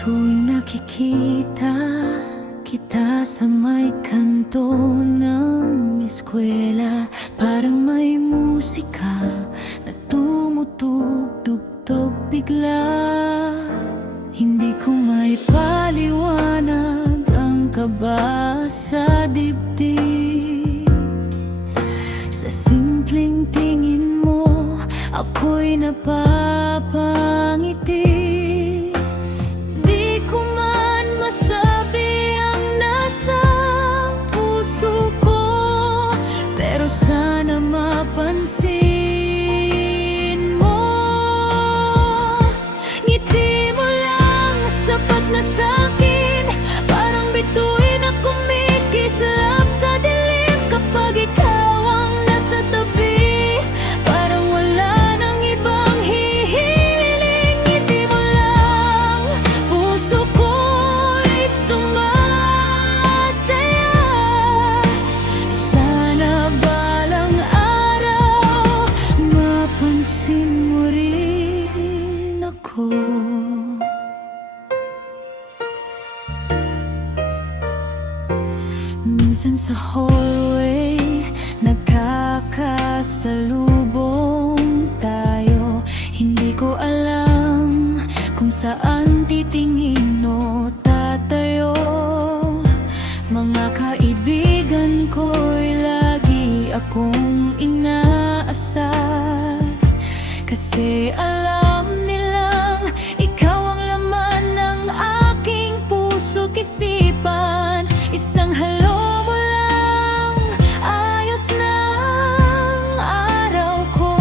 Tuwing nakikita kita sa may kanto ng eskwela, parang may musika na tumutugtog bigla. Hindi ko maipaliwanag ang kaba sa dibdib. Sa simpleng tingin mo, ako'y napapangiti. Di ko man masabi ang nasa puso ko, pero sana mapansin mo. Ngiti mo lang, sapat na sa'kin. Parang bituin na kumikislap sa dilim kapag ikaw ang nasa tabi. Parang wala nang ibang hihiling. Ngiti mo lang, puso ko'y sumasaya. Sana balang araw mapansin mo rin ako. Minsan sa hallway, nagkakasalubong tayo. Hindi ko alam kung saan titingin o tatayo. Mga kaibigan ko'y lagi akong inaasar, kasi alam nilang ikaw ang laman ng aking puso't isipan. Isang halo mo lang, ayos na ang araw ko.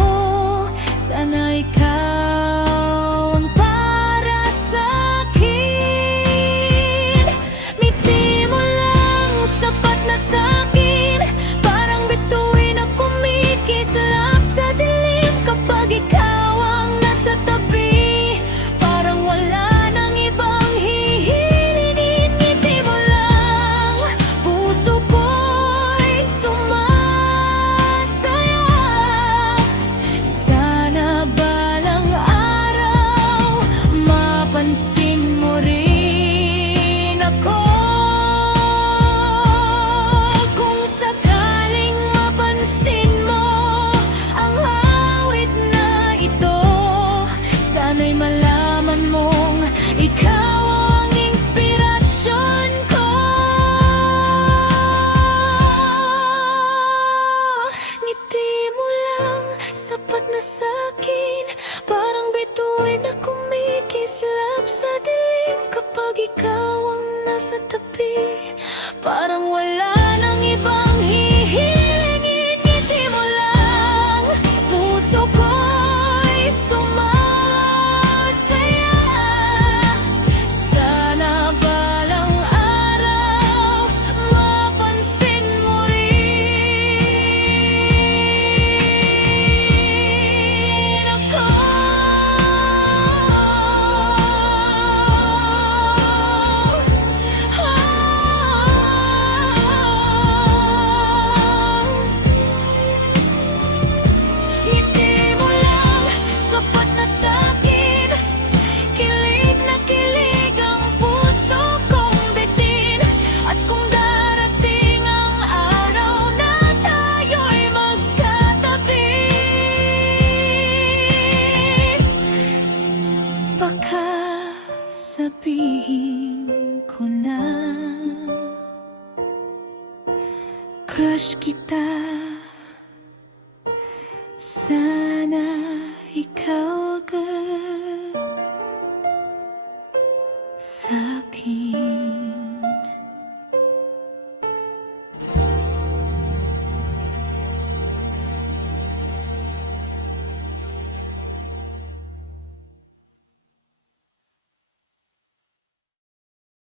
Sana ikaw ang para sa'kin. Ngiti mo lang, sapat na sa'kin. Parang bituin na kumikislap sa dilim kapag ikaw ang nasa tabi. Parang wala nang ibang hihilingin. Ngiti mo lang, puso ko'y sumasaya. Sana balang araw mapansin mo rin ako. Kung sakaling mapansin mo ang awit na ito, sana'y malaman mong ikaw ang inspirasyon ko. Ngiti mo lang, sapat na sa'kin. Parang bituin na kumikislap sa dilim kapag ikaw ang nasa tabi. Parang wala nang ibang hihilingin. Ngiti mo lang, puso ko'y sumasaya. Sana balang araw mapansin mo rin ako. Ngiti mo lang, sapat na sa'kin. Kilig na kilig ang puso kong bitin. At kung darating ang araw na tayo'y magkatabi, baka sabihin ko na crush kita.